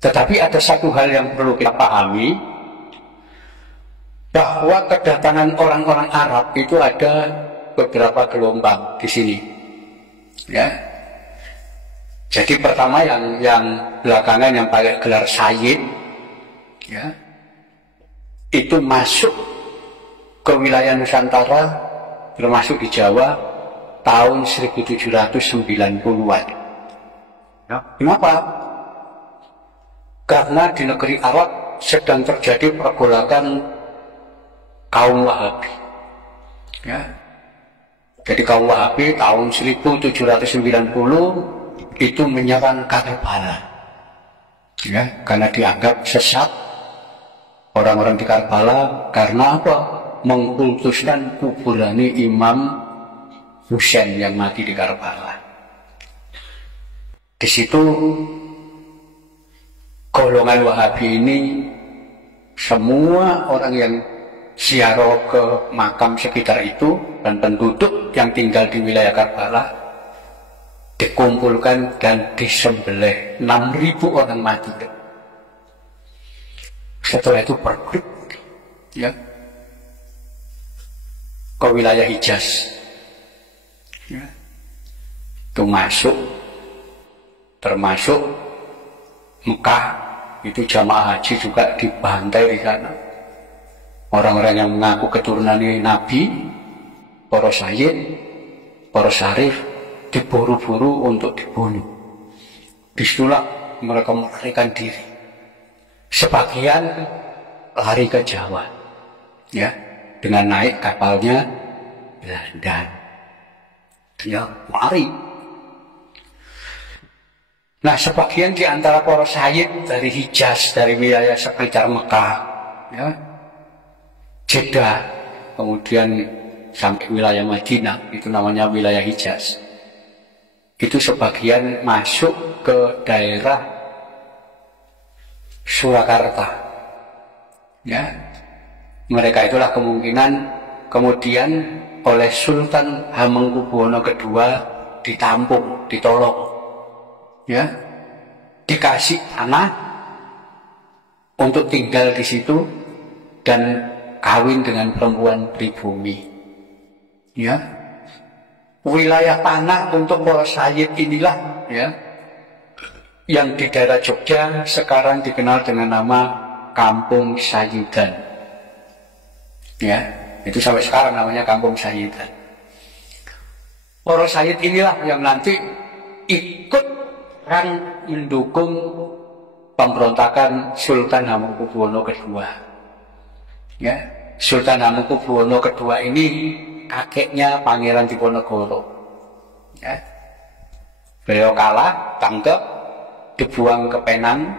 Tetapi ada satu hal yang perlu kita pahami, bahwa kedatangan orang-orang Arab itu ada beberapa gelombang di sini. Ya. Jadi pertama yang belakangan yang pakai gelar Sayyid, ya, itu masuk ke wilayah Nusantara, termasuk di Jawa, tahun 1790-an. Ya. Kenapa? Karena di negeri Arab sedang terjadi pergolakan kaum Wahabi. Ya. Jadi kaum Wahabi tahun 1790 itu menyerang Karbala. Ya, karena dianggap sesat orang-orang di Karbala karena apa? Mengkultuskan kuburan Imam Husain yang mati di Karbala. Di situ golongan Wahabi ini, semua orang yang ziarah ke makam sekitar itu dan penduduk yang tinggal di wilayah Karbala dikumpulkan dan disembelih. 6.000 orang mati. Setelah itu pergi, ya, ke wilayah Hijaz, ya, itu masuk, termasuk Mekah, itu jamaah haji juga dibantai di sana. Orang-orang yang mengaku keturunan Nabi, para sayyid, para syarif, diburu-buru untuk dibunuh. Disitulah mereka melarikan diri. Sebagian lari ke Jawa, ya, dengan naik kapalnya Belanda. Ya, lari. Nah, sebagian di antara para sayyid dari Hijaz, dari wilayah sekitar Mekah, ya, Jeddah, kemudian sampai wilayah Madinah, itu namanya wilayah Hijaz. Itu sebagian masuk ke daerah Surakarta. Ya, mereka itulah kemungkinan kemudian oleh Sultan Hamengkubuwono II ditampung, ditolong, ya, dikasih tanah untuk tinggal di situ dan kawin dengan perempuan pribumi. Ya, wilayah tanah untuk para sayyid inilah, ya, yang di daerah Jogja sekarang dikenal dengan nama Kampung Sayyidan. Ya, itu sampai sekarang namanya Kampung Sayyidan. Para sayyid inilah yang nanti ikut kan mendukung pemberontakan Sultan Hamengkubuwono II. Ya, Sultan Hamengkubuwono II ini kakeknya Pangeran Diponegoro. Ya. Beliau kalah, tangkap, dibuang ke Penang,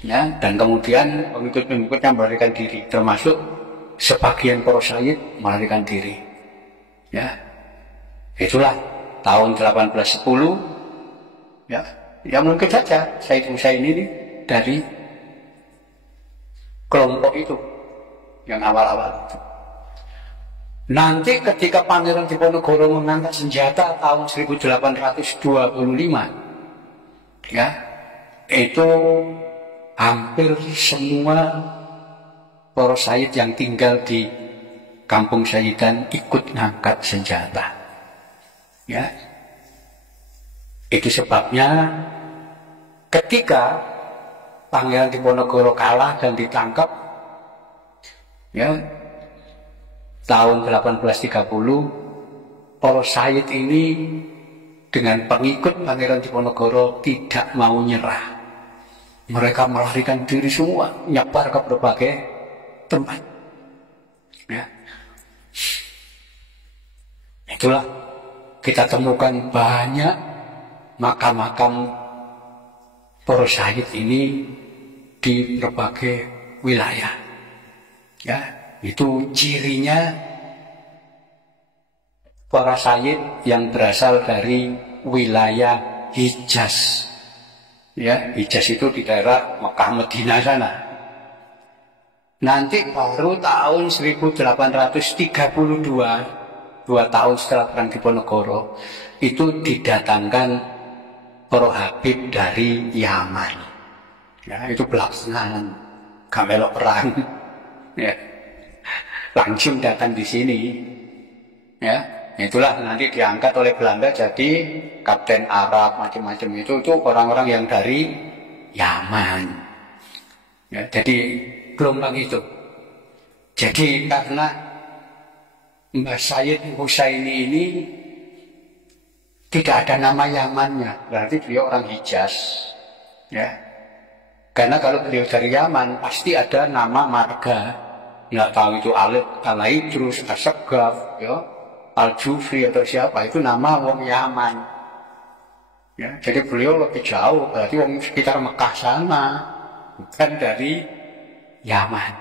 ya, dan kemudian pengikut-pengikutnya melarikan diri, termasuk sebagian para sayyid melarikan diri. Ya. Itulah tahun 1810, ya, ya mungkin saja Sayyid Husain ini dari kelompok itu yang awal-awal itu. Nanti ketika Pangeran Diponegoro mengangkat senjata tahun 1825, ya, itu hampir semua para sayyid yang tinggal di Kampung Sayyidan ikut ngangkat senjata. Ya, itu sebabnya ketika Pangeran Diponegoro kalah dan ditangkap, ya, tahun 1830, para sayyid ini dengan pengikut Pangeran Diponegoro tidak mau nyerah. Mereka melarikan diri semua, nyebar ke berbagai tempat. Ya. Itulah kita temukan banyak makam-makam para sayyid ini di berbagai wilayah. Ya. Itu cirinya para sayyid yang berasal dari wilayah Hijaz. Ya, Hijaz itu di daerah Mekah Madinah sana. Nanti baru tahun 1832, 2 tahun setelah Perang Diponegoro, itu didatangkan para Habib dari Yaman. Ya, itu belakangan, gak melok perang. Ya, langsung datang di sini. Ya, itulah nanti diangkat oleh Belanda jadi kapten Arab macam-macam itu orang-orang yang dari Yaman. Ya, jadi gelombang itu. Jadi karena Mbah Sayyid Husaini ini tidak ada nama Yamannya, berarti beliau orang Hijaz. Ya, karena kalau beliau dari Yaman pasti ada nama marga. Nggak tahu itu Alif, Al-Idrus, As-Saggaf, ya, Al-Jufri atau siapa, itu nama wong Yaman. Ya, jadi beliau lebih jauh, berarti wong sekitar Mekah sana, bukan dari Yaman.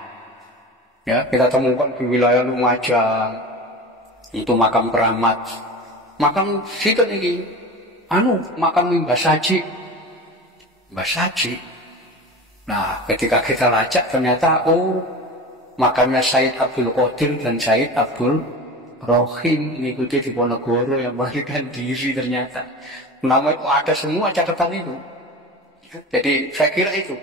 Ya, kita temukan di wilayah Lumajang, itu makam keramat, makam situ ini, makam Mbah Saji. Mbah Saji. Nah, ketika kita lacak ternyata makamnya Said Abdul Qadir dan Said Abdul Rohim mengikuti di Ponorogo yang melahirkan diri ternyata. Nama itu ada semua catatan itu. Jadi saya kira itu